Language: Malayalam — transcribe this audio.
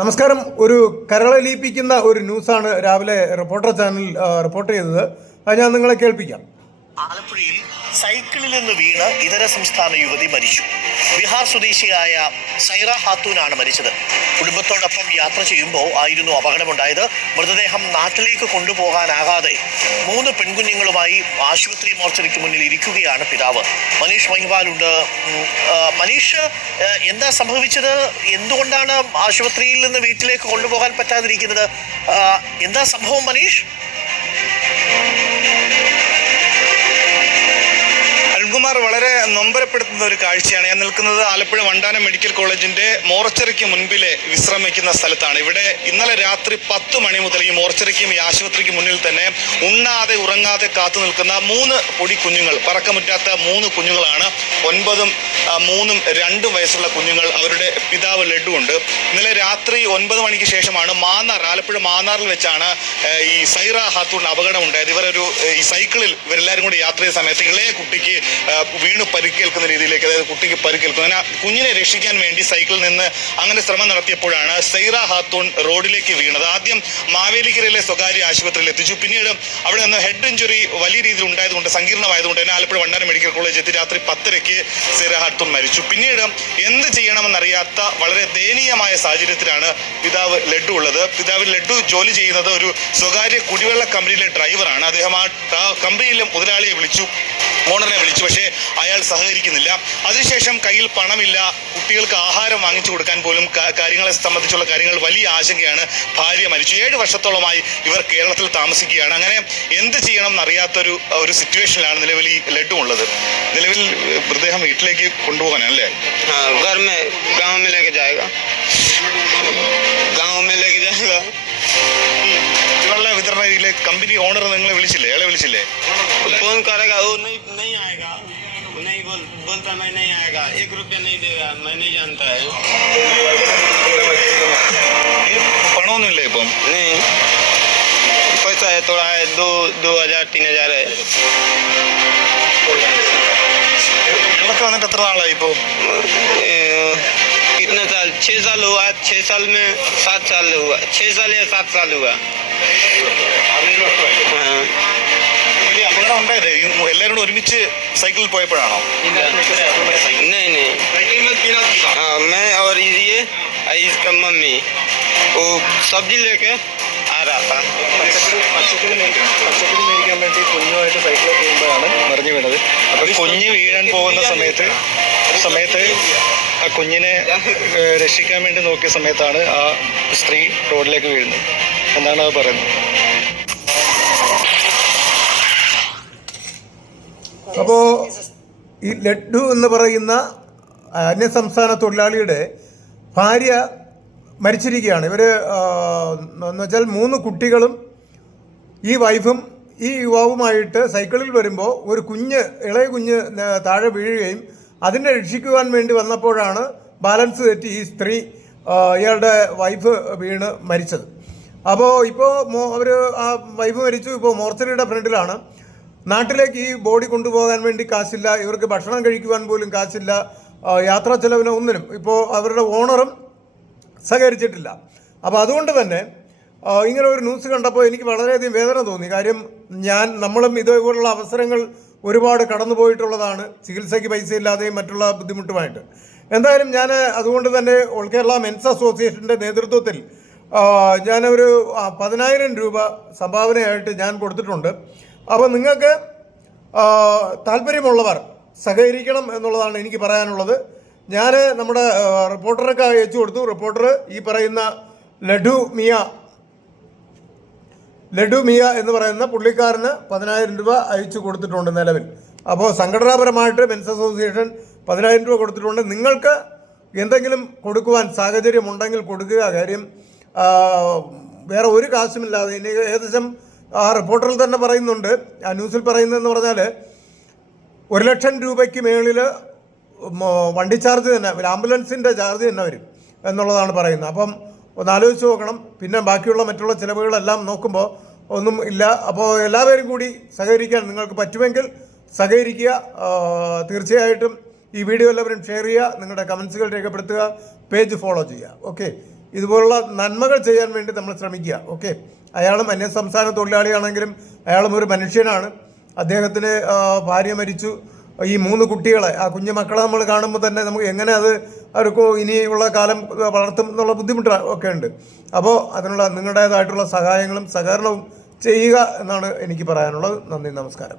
നമസ്കാരം. ഒരു കരളലിയിപ്പിക്കുന്ന ഒരു ന്യൂസാണ് രാവിലെ റിപ്പോർട്ടർ ചാനൽ റിപ്പോർട്ട് ചെയ്തത്. അത് ഞാൻ നിങ്ങളെ കേൾപ്പിക്കാം. ആലപ്പുഴയിൽ സൈക്കിളിൽ നിന്ന് വീണ് ഇതര സംസ്ഥാന യുവതി മരിച്ചു. ബീഹാർ സ്വദേശിയായ സൈറ ഖാത്തൂനാണ് മരിച്ചത്. കുടുംബത്തോടൊപ്പം യാത്ര ചെയ്യുമ്പോൾ ആയിരുന്നു അപകടമുണ്ടായത്. മൃതദേഹം നാട്ടിലേക്ക് കൊണ്ടുപോകാനാകാതെ 3 പെൺകുഞ്ഞുങ്ങളുമായി ആശുപത്രി മോർച്ചറിക്ക് മുന്നിൽ ഇരിക്കുകയാണ് പിതാവ്. മനീഷ് മഹിവാലുണ്ട്. മനീഷ്, എന്താ സംഭവിച്ചത്? എന്തുകൊണ്ടാണ് ആശുപത്രിയിൽ നിന്ന് വീട്ടിലേക്ക് കൊണ്ടുപോകാൻ പറ്റാതിരിക്കുന്നത്? എന്താ സംഭവം മനീഷ്? അരുൺകുമാർ, വളരെ നൊമ്പരപ്പെടുത്തുന്ന ഒരു കാഴ്ചയാണ്. ഞാൻ നിൽക്കുന്നത് ആലപ്പുഴ വണ്ടാനം മെഡിക്കൽ കോളേജിന്റെ മോർച്ചറിക്ക് മുൻപിലെ വിശ്രമിക്കുന്ന സ്ഥലത്താണ്. ഇവിടെ ഇന്നലെ രാത്രി 10 മണി മുതൽ ഈ മോർച്ചറിക്കും ഈ ആശുപത്രിക്ക് മുന്നിൽ തന്നെ ഉണ്ണാതെ ഉറങ്ങാതെ കാത്തു നിൽക്കുന്ന 3 പൊടി കുഞ്ഞുങ്ങൾ, പറക്കമുറ്റാത്ത 3 കുഞ്ഞുങ്ങളാണ്. 9ഉം 3ഉം 2 വയസ്സുള്ള കുഞ്ഞുങ്ങൾ. അവരുടെ പിതാവ് ലഡു ഉണ്ട്. ഇന്നലെ രാത്രി 9 മണിക്ക് ശേഷമാണ് ആലപ്പുഴ മാന്നാറിൽ വെച്ചാണ് ഈ സൈറ ഖാത്തൂണിന് അപകടം ഉണ്ടായത്. ഈ സൈക്കിളിൽ ഇവരെല്ലാവരും കൂടി യാത്ര ചെയ്ത സമയത്ത് ഇളയ കുട്ടിക്ക് വീണ് പരിക്കേൽക്കുന്ന രീതിയിലേക്ക്, അതായത് കുട്ടിക്ക് പരിക്കേൽക്കുന്നു. അങ്ങനെ കുഞ്ഞിനെ രക്ഷിക്കാൻ വേണ്ടി സൈക്കിളിൽ നിന്ന് അങ്ങനെ ശ്രമം നടത്തിയപ്പോഴാണ് സൈറ ഖാത്തൂൺ റോഡിലേക്ക് വീണത്. ആദ്യം മാവേലിക്കരയിലെ സ്വകാര്യ ആശുപത്രിയിൽ എത്തിച്ചു. പിന്നീട് അവിടെ നിന്ന് ഹെഡ് ഇഞ്ചുറി വലിയ രീതിയിൽ ഉണ്ടായതുകൊണ്ട്, സങ്കീർണമായതുകൊണ്ട് തന്നെ ആലപ്പുഴ വണ്ടാനം മെഡിക്കൽ കോളേജ് എത്തി. രാത്രി 10:30 സൈറ ഖാത്തൂൺ മരിച്ചു. പിന്നീട് എന്ത് ചെയ്യണമെന്നറിയാത്ത വളരെ ദയനീയമായ സാഹചര്യത്തിലാണ് പിതാവ് ലഡു ഉള്ളത്. പിതാവ് ലഡു ജോലി ചെയ്യുന്നത് ഒരു സ്വകാര്യ കുടിവെള്ള കമ്പനിയിലെ ഡ്രൈവറാണ്. അദ്ദേഹം ആ കമ്പനിയിലെ മുതലാളിയെ വിളിച്ചു, ഓണറിനെ വിളിച്ചു. പക്ഷേ അയാൾ സഹകരിക്കുന്നില്ല. അതിനുശേഷം കയ്യിൽ പണമില്ല, കുട്ടികൾക്ക് ആഹാരം വാങ്ങിച്ചു കൊടുക്കാൻ പോലും കാര്യങ്ങളെ സംബന്ധിച്ചുള്ള കാര്യങ്ങൾ വലിയ ആശങ്കയാണ്. ഭാര്യ മരിച്ചു. 7 വർഷത്തോളമായി ഇവർ കേരളത്തിൽ താമസിക്കുകയാണ്. അങ്ങനെ എന്ത് ചെയ്യണം എന്നറിയാത്തൊരു സിറ്റുവേഷനിലാണ് നിലവിൽ ഈ ലഡു ഉള്ളത്. നിലവിൽ മൃതദേഹം വീട്ടിലേക്ക് കൊണ്ടുപോകാനല്ലേ? വെള്ള വിതരണ കമ്പനി ഓണർ നിങ്ങളെ വിളിച്ചില്ലേ? അയാളെ വിളിച്ചില്ലേ? फोन करेगा, वो नहीं आएगा, नहीं बोलता मैं नहीं आएगा, 1 रुपया नहीं देगा, मैं नहीं जानता है. പണമൊന്നുമില്ല ഇപ്പം? नहीं, पैसा है थोड़ा है, 2,000 3,000 है. ഇതൊക്കെ വന്നിട്ട് എത്ര നാളായി ഇപ്പോ? कितना साल? 6 साल हुआ. 6 साल में 7 साल हुआ. 6 साल या 7 साल हुआ. വലിയ അപകടം ഉണ്ടായത് എല്ലാവരും കൂടെ ഒരുമിച്ച് സൈക്കിളിൽ പോയപ്പോഴാണോ? नहीं, हाँ, मैं और ये इसका मम्मी वो सब्जी लेके आ रहा था. പച്ചക്കറി മേടിക്കാൻ വേണ്ടി കുഞ്ഞുമായിട്ട് സൈക്കിളിൽ പോകുമ്പോഴാണ് മറിഞ്ഞു വീണത്. അപ്പോൾ കുഞ്ഞ് വീഴാൻ പോകുന്ന സമയത്ത് ആ കുഞ്ഞിനെ രക്ഷിക്കാൻ വേണ്ടി നോക്കിയ സമയത്താണ് ആ സ്ത്രീ റോഡിലേക്ക് വീഴുന്നത് എന്നാണ് അത് പറയുന്നത്. അപ്പോൾ ഈ ലഡു എന്ന് പറയുന്ന അന്യസംസ്ഥാന തൊഴിലാളിയുടെ ഭാര്യ മരിച്ചിരിക്കുകയാണ്. ഇവർ എന്ന് വെച്ചാൽ 3 കുട്ടികളും ഈ വൈഫും ഈ യുവാവുമായിട്ട് സൈക്കിളിൽ വരുമ്പോൾ ഒരു ഇളയ കുഞ്ഞ് താഴെ വീഴുകയും അതിനെ രക്ഷിക്കുവാൻ വേണ്ടി വന്നപ്പോഴാണ് ബാലൻസ് തെറ്റി ഈ സ്ത്രീ, ഇയാളുടെ വൈഫ് വീണ് മരിച്ചത്. അപ്പോൾ ഇപ്പോൾ അവർ ആ വൈഫ് മരിച്ചു. ഇപ്പോൾ മോർച്ചറിയുടെ ഫ്രണ്ടിലാണ്. നാട്ടിലേക്ക് ഈ ബോഡി കൊണ്ടുപോകാൻ വേണ്ടി കാശില്ല, ഇവർക്ക് ഭക്ഷണം കഴിക്കുവാൻ പോലും കാശില്ല, യാത്രാ ചെലവിന് ഒന്നിനും ഇപ്പോൾ അവരുടെ ഓണറും സഹകരിച്ചിട്ടില്ല. അപ്പോൾ അതുകൊണ്ട് തന്നെ ഇങ്ങനെ ഒരു ന്യൂസ് കണ്ടപ്പോൾ എനിക്ക് വളരെയധികം വേദന തോന്നി. കാര്യം നമ്മളും ഇതേപോലുള്ള അവസരങ്ങൾ ഒരുപാട് കടന്നു പോയിട്ടുള്ളതാണ്, ചികിത്സയ്ക്ക് പൈസ ഇല്ലാതെയും മറ്റുള്ള ബുദ്ധിമുട്ടുമായിട്ട്. എന്തായാലും ഞാൻ അതുകൊണ്ട് തന്നെ ഓൾ കേരള മെൻസ് അസോസിയേഷൻ്റെ നേതൃത്വത്തിൽ ഞാനൊരു 10,000 രൂപ സംഭാവനയായിട്ട് ഞാൻ കൊടുത്തിട്ടുണ്ട്. അപ്പോൾ നിങ്ങൾക്ക് താല്പര്യമുള്ളവർ സഹകരിക്കണം എന്നുള്ളതാണ് എനിക്ക് പറയാനുള്ളത്. ഞാൻ നമ്മുടെ റിപ്പോർട്ടർക്ക് അയച്ചു കൊടുത്തു. റിപ്പോർട്ടർ ഈ പറയുന്ന ലഡു മിയ എന്ന് പറയുന്ന പുള്ളിക്കാരന് 10,000 രൂപ അയച്ചു കൊടുത്തിട്ടുണ്ട് നിലവിൽ. അപ്പോൾ സംഘടനാപരമായിട്ട് മെൻസ് അസോസിയേഷൻ 10,000 രൂപ കൊടുത്തിട്ടുണ്ട്. നിങ്ങൾക്ക് എന്തെങ്കിലും കൊടുക്കുവാൻ സാഹചര്യമുണ്ടെങ്കിൽ കൊടുക്കുക. കാര്യം വേറെ ഒരു കാശുമില്ലാതെ ഇനി ഏകദേശം ആ റിപ്പോർട്ടറിൽ തന്നെ പറയുന്നുണ്ട്, ആ ന്യൂസിൽ പറയുന്നതെന്ന് പറഞ്ഞാൽ 1,00,000 രൂപയ്ക്ക് മേളിൽ വണ്ടി ചാർജ് തന്നെ, ആംബുലൻസിൻ്റെ ചാർജ് തന്നെ വരും എന്നുള്ളതാണ് പറയുന്നത്. അപ്പം ഒന്ന് ആലോചിച്ച് നോക്കണം. പിന്നെ ബാക്കിയുള്ള മറ്റുള്ള ചിലവുകളെല്ലാം നോക്കുമ്പോൾ ഒന്നും ഇല്ല. അപ്പോൾ എല്ലാവരും കൂടി സഹകരിക്കാൻ നിങ്ങൾക്ക് പറ്റുമെങ്കിൽ സഹകരിക്കുക. തീർച്ചയായിട്ടും ഈ വീഡിയോ എല്ലാവരും ഷെയർ ചെയ്യുക, നിങ്ങളുടെ കമൻസുകൾ രേഖപ്പെടുത്തുക, പേജ് ഫോളോ ചെയ്യുക. ഓക്കെ, ഇതുപോലുള്ള നന്മകൾ ചെയ്യാൻ വേണ്ടി നമ്മൾ ശ്രമിക്കുക. ഓക്കെ, അയാളും അന്യസംസ്ഥാന തൊഴിലാളിയാണെങ്കിലും അയാളും ഒരു മനുഷ്യനാണ്. അദ്ദേഹത്തിന് ഭാര്യ മരിച്ചു, ഈ 3 കുട്ടികളെ, ആ കുഞ്ഞു മക്കളെ നമ്മൾ കാണുമ്പോൾ തന്നെ നമുക്ക് എങ്ങനെ അത് അവർക്ക് ഇനിയുള്ള കാലം വളർത്തും എന്നുള്ള ബുദ്ധിമുട്ട് ഒക്കെ ഉണ്ട്. അപ്പോൾ അതിനുള്ള നിങ്ങളുടേതായിട്ടുള്ള സഹായങ്ങളും സഹകരണവും ചെയ്യുക എന്നാണ് എനിക്ക് പറയാനുള്ളത്. നന്ദി, നമസ്കാരം.